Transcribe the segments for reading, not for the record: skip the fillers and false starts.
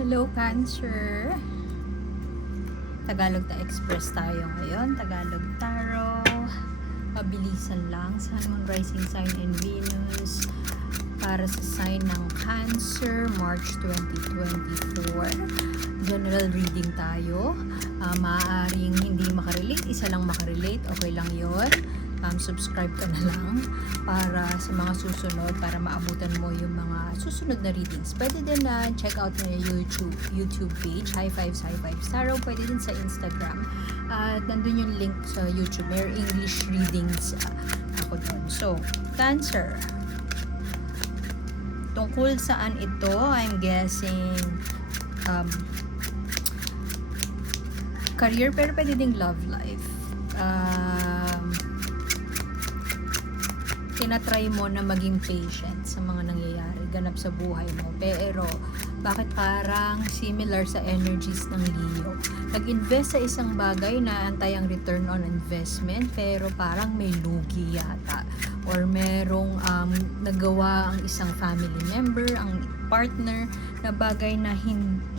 Hello, Cancer. Tagalog na Express tayo ngayon. Tagalog Tarot. Pabilisan lang. Sun, Moon, Rising Sign, and Venus. Para sa sign ng Cancer, March 2024. General reading tayo. Maaaring hindi makarelate. Isa lang makarelate. Okay lang yon. Subscribe ka na lang para sa mga susunod, para maabutan mo yung mga susunod na readings. Pwede din na check out mo yung YouTube page, High Fives Tarot. Pwede din sa Instagram. At nandun yung link sa YouTube. May English readings ako doon. So, Cancer. Tungkol saan ito? I'm guessing career, pero pwede ding love life. Tinatry mo na maging patient sa mga nangyayari, ganap sa buhay mo. Pero, bakit parang similar sa energies ng Leo? Nag-invest sa isang bagay na antay ang return on investment, pero parang may lugi yata. Or merong nagawa ang isang family member, ang partner, na bagay na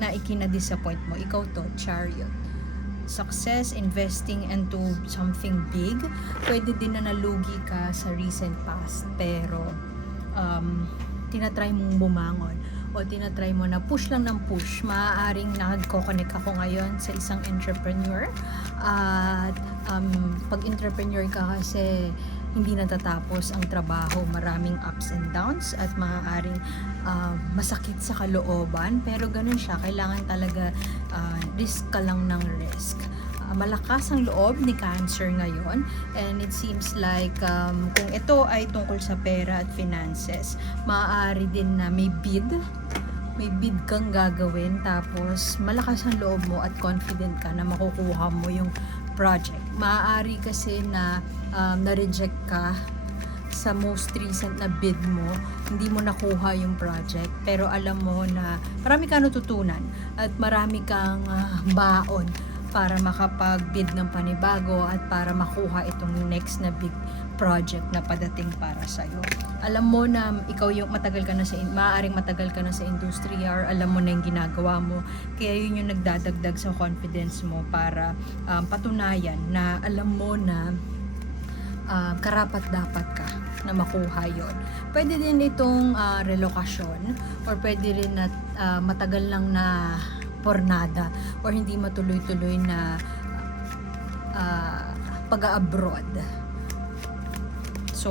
ikina-disappoint mo. Ikaw to, Chariot. Success, investing into something big. Pwede din na nalugi ka sa recent past, pero tinatry mong bumangon o tinatry mo na push lang ng push. Maaaring nagko-connect ako ngayon sa isang entrepreneur at pag entrepreneur ka kasi hindi natatapos ang trabaho, maraming ups and downs at maaaring masakit sa kalooban, pero ganun siya, kailangan talaga risk ka lang ng risk. Malakas ang loob ni Cancer ngayon, and it seems like kung ito ay tungkol sa pera at finances, maaari din na may bid kang gagawin, tapos malakas ang loob mo at confident ka na makukuha mo yung project. Maaari kasi na na-reject ka sa most recent na bid mo, hindi mo nakuha yung project, pero alam mo na marami kang natutunan at marami kang baon para makapag-bid ng panibago at para makuha itong next na big project na padating para sa'yo. Alam mo na ikaw yung maaaring matagal ka na sa industriya, or alam mo na yung ginagawa mo, kaya yun yung nagdadagdag sa confidence mo para patunayan na alam mo na karapat-dapat ka na makuha yon. Pwede din itong relokasyon, or pwede rin na matagal lang na pornada or hindi matuloy-tuloy na pag-abroad. So,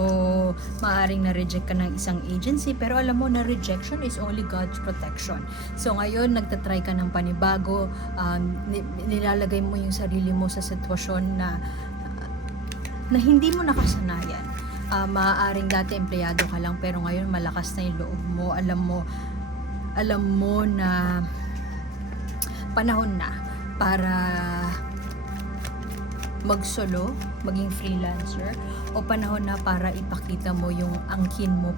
maaring na-reject ka ng isang agency, pero alam mo na rejection is only God's protection. So, ngayon, nagtatry ka ng panibago, nilalagay mo yung sarili mo sa sitwasyon na hindi mo nakasanayan. Maaaring dati empleyado ka lang, pero ngayon malakas na yung loob mo. Alam mo na panahon na para magsolo, maging freelancer, o panahon na para ipakita mo yung angkin mo,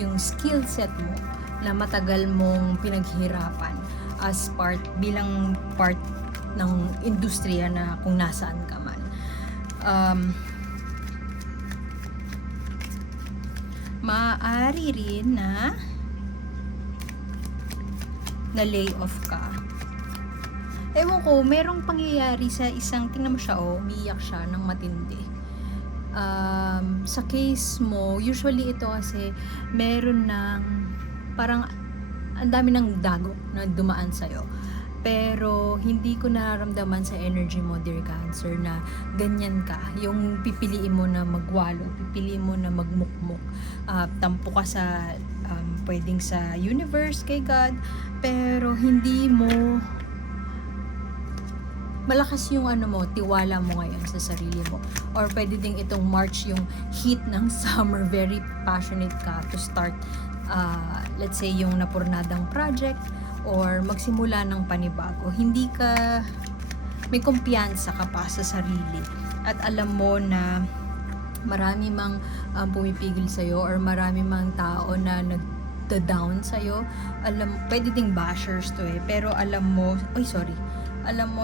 yung skill set mo na matagal mong pinaghirapan bilang part ng industriya na kung nasaan ka man. Maaari rin na lay off ka. Ewan ko, merong pangyayari sa isang, tingnan mo siya, umiiyak siya ng matindi. Sa case mo, usually ito kasi meron ng parang ang dami ng dagok na dumaan sa'yo. Pero hindi ko nararamdaman sa energy mo, dear Cancer, na ganyan ka. Yung pipiliin mo na magwalo, pipiliin mo na magmukmuk. Tampo ka sa, pwedeng sa universe, kay God, pero hindi mo malakas yung tiwala mo ngayon sa sarili mo. Or pwede ding itong March, yung heat ng summer, very passionate ka to start, let's say, yung napurnadang project, or magsimula ng panibago. May kumpiyansa ka pa sa sarili. At alam mo na marami mang pumipigil sa'yo, or marami mang tao na nagda-down sa'yo. Pwede ding bashers to pero alam mo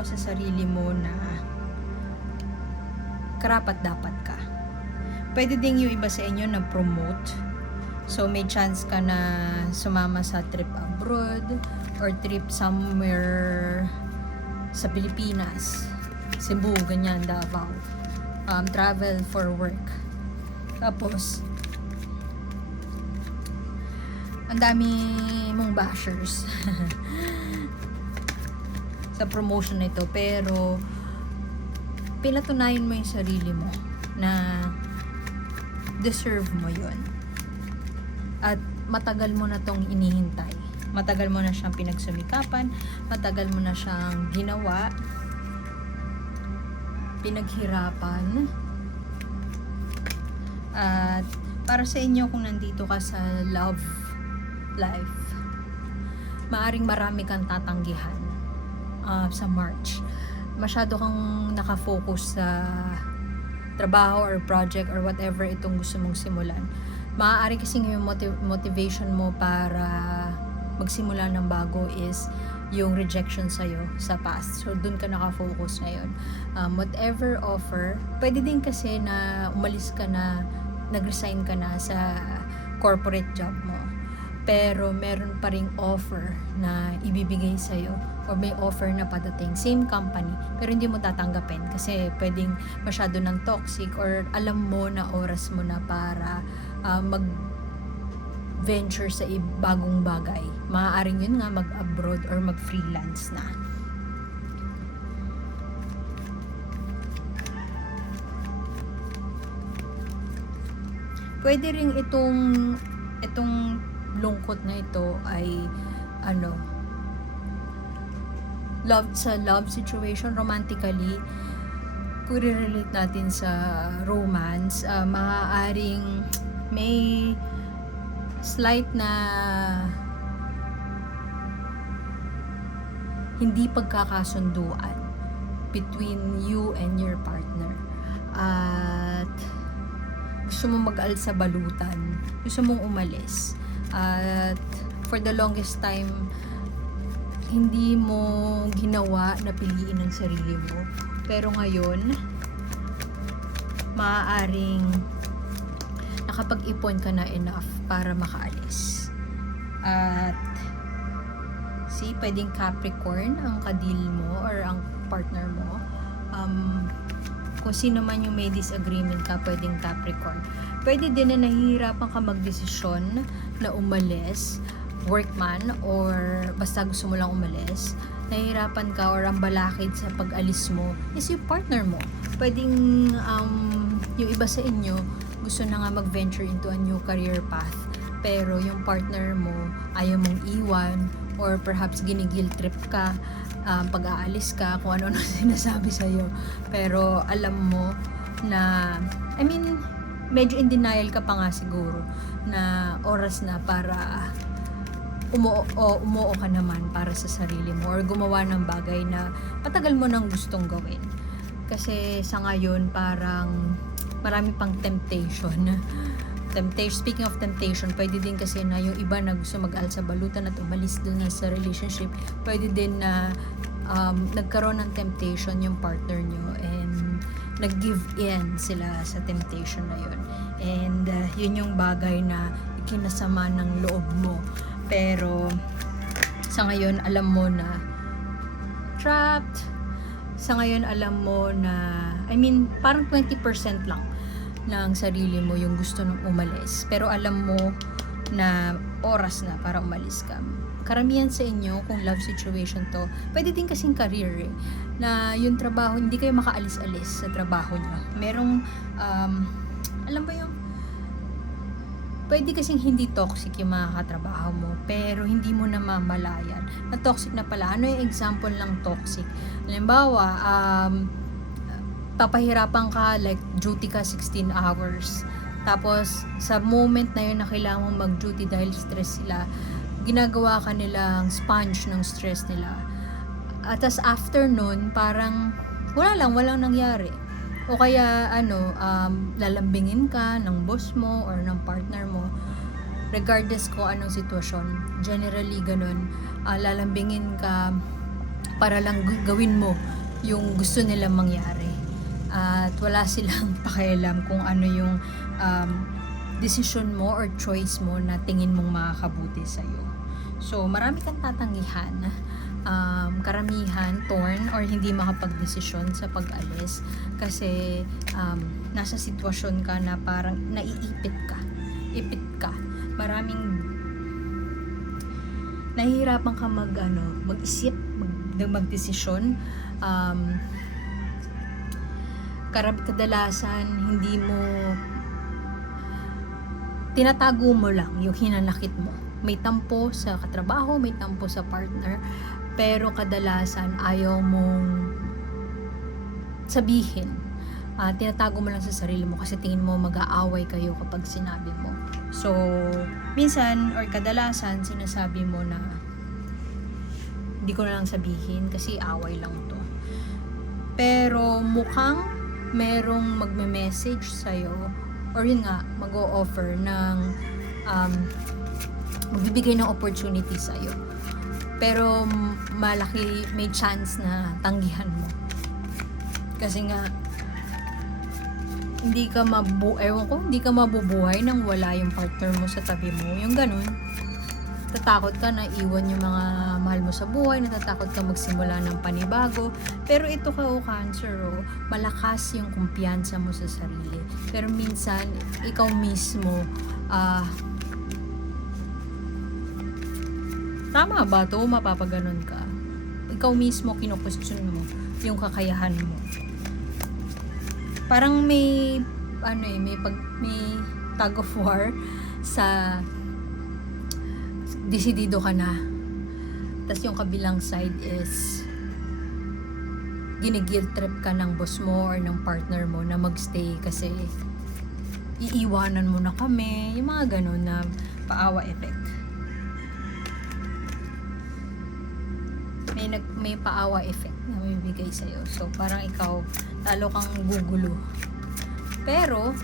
sa sarili mo na karapat-dapat ka. Pwede ding yung iba sa inyo na-promote. So, may chance ka na sumama sa trip abroad, or trip somewhere sa Pilipinas, Cebu, ganyan, Davao, travel for work. Tapos ang dami mong bashers sa promotion na ito, pero pinatunayan mo yung sarili mo na deserve mo yun, at matagal mo na tong inihintay, matagal mo na siyang pinagsumikapan, matagal mo na siyang ginawa, pinaghirapan. At para sa inyo, kung nandito ka sa love life, maaring marami kang tatanggihan sa March. Masyado kang nakafocus sa trabaho or project or whatever itong gusto mong simulan. Maaari kasing yung motivation mo para magsimula ng bago is yung rejection sa'yo sa past. So, dun ka nakafocus ngayon. Whatever offer, pwede din kasi na umalis ka na, nag-resign ka na sa corporate job mo. Pero meron pa ring offer na ibibigay sa'yo, or may offer na padating, same company, pero hindi mo tatanggapin kasi pwedeng masyado ng toxic, or alam mo na oras mo na para mag-venture sa bagong bagay. Maaaring yun nga, mag-abroad or mag-freelance na. Pwede ring itong lungkot na ito ay love situation, romantically. Kung relate natin sa romance, maaaring may slight na hindi pagkakasunduan between you and your partner, at gusto mong mag-alsa balutan, gusto mong umalis, at for the longest time hindi mo ginawa na piliin ang sarili mo, pero ngayon maaaring nakapag-ipon ka na enough para makaalis. At pwedeng Capricorn ang kadil mo or ang partner mo. Kung sino man yung may disagreement ka, pwedeng Capricorn. Pwede din na nahihirapan ka magdesisyon na umalis, workman, or basta gusto mo lang umalis. Nahihirapan ka or ang balakid sa pag-alis mo is yung partner mo. Pwedeng yung iba sa inyo gusto na nga mag-venture into a new career path, pero yung partner mo ayaw mong iwan, or perhaps ginigil trip ka pag aalis ka, kung ano-ano sinasabi sa'yo, pero alam mo na, medyo in denial ka pa nga siguro na oras na para umuo ka naman para sa sarili mo, or gumawa ng bagay na patagal mo nang gustong gawin. Kasi sa ngayon parang marami pang temptation. Speaking of temptation, pwede din kasi na yung iba na gusto mag-alsa balutan at umalis dun na sa relationship, pwede din na nagkaroon ng temptation yung partner nyo and nag-give in sila sa temptation na yun. And yun yung bagay na ikinasama ng loob mo. Pero sa ngayon alam mo na trapped. Sa ngayon alam mo na, parang 20% lang ng sarili mo yung gusto nung umalis, pero alam mo na oras na para umalis ka. Karamihan sa inyo, kung love situation to, pwede din kasing career na yung trabaho, hindi kayo makaalis-alis sa trabaho nyo. Merong alam ba yung pwede kasing hindi toxic yung mga katrabaho mo, pero hindi mo namamalayan na toxic na pala. Ano yung example ng toxic? Halimbawa, papahirapan ka, like duty ka 16 hours. Tapos, sa moment na yun na kailangan mong mag-duty dahil stress sila, ginagawa ka nilang sponge ng stress nila. At as after nun, parang walang nangyari. O kaya, lalambingin ka ng boss mo or ng partner mo. Regardless ko anong sitwasyon, generally ganun, lalambingin ka para lang gawin mo yung gusto nilang mangyari. At wala silang pakialam kung ano yung decision mo or choice mo na tingin mong makakabuti sa'yo. So, marami kang tatanggihan. Karamihan torn or hindi makapagdesisyon sa pag-alis kasi nasa sitwasyon ka na parang ipit ka, maraming nahihirapan ka mag-isip, magdesisyon. Kadalasan hindi mo tinatago mo lang yung hinanakit mo. May tampo sa katrabaho, may tampo sa partner, pero kadalasan ayaw mong sabihin. Tinatago mo lang sa sarili mo kasi tingin mo mag-aaway kayo kapag sinabi mo. So, minsan or kadalasan sinasabi mo na hindi ko na lang sabihin kasi away lang to. Pero mukhang merong magme-message sa'yo or yun nga, mag-o-offer ng magbibigay ng opportunity sa'yo. Pero malaki, may chance na tanggihan mo. Kasi nga, hindi ka mabubuhay nang wala yung partner mo sa tabi mo. Yung ganun. Natatakot ka na iwan yung mga mahal mo sa buhay, natatakot ka magsimula ng panibago. Pero ito ka Cancer, malakas yung kumpiyansa mo sa sarili. Pero minsan, ikaw mismo, tama ba to? Mapapaganon ka. Ikaw mismo kino-question mo yung kakayahan mo. Parang may tug of war sa desidido ka na. Tapos yung kabilang side is gini-guilt trip ka ng boss mo or ng partner mo na magstay kasi iiwanan mo na kami. Yung mga ganun na paawa effect. May paawa effect na mabibigay sa'yo. So, parang ikaw, talo kang gugulo. Pero,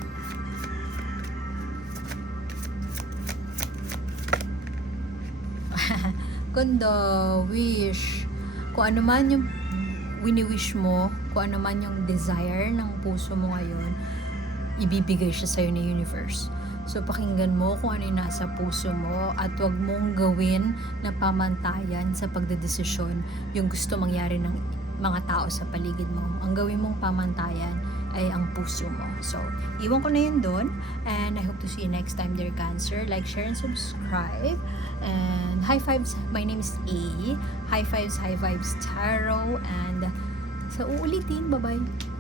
kundo, wish, kung ano man yung wini-wish mo, kung ano man yung desire ng puso mo ngayon, ibibigay siya sa'yo ng universe. So, pakinggan mo kung ano yung nasa puso mo at huwag mong gawin na pamantayan sa pagdedesisyon yung gusto mangyari ng mga tao sa paligid mo. Ang gawin mong pamantayan ay ang puso mo. So, iwan ko na yun doon. And I hope to see you next time, dear Cancer. Like, share, and subscribe. And high fives. My name is A. High fives, tarot. And sa uulitin. Bye-bye.